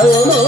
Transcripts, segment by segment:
Oh,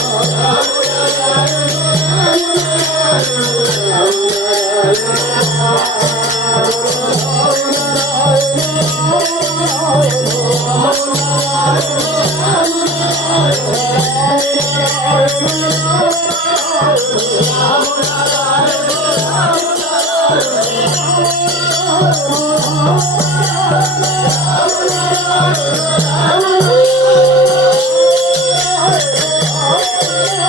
Oh, my God.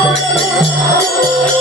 Música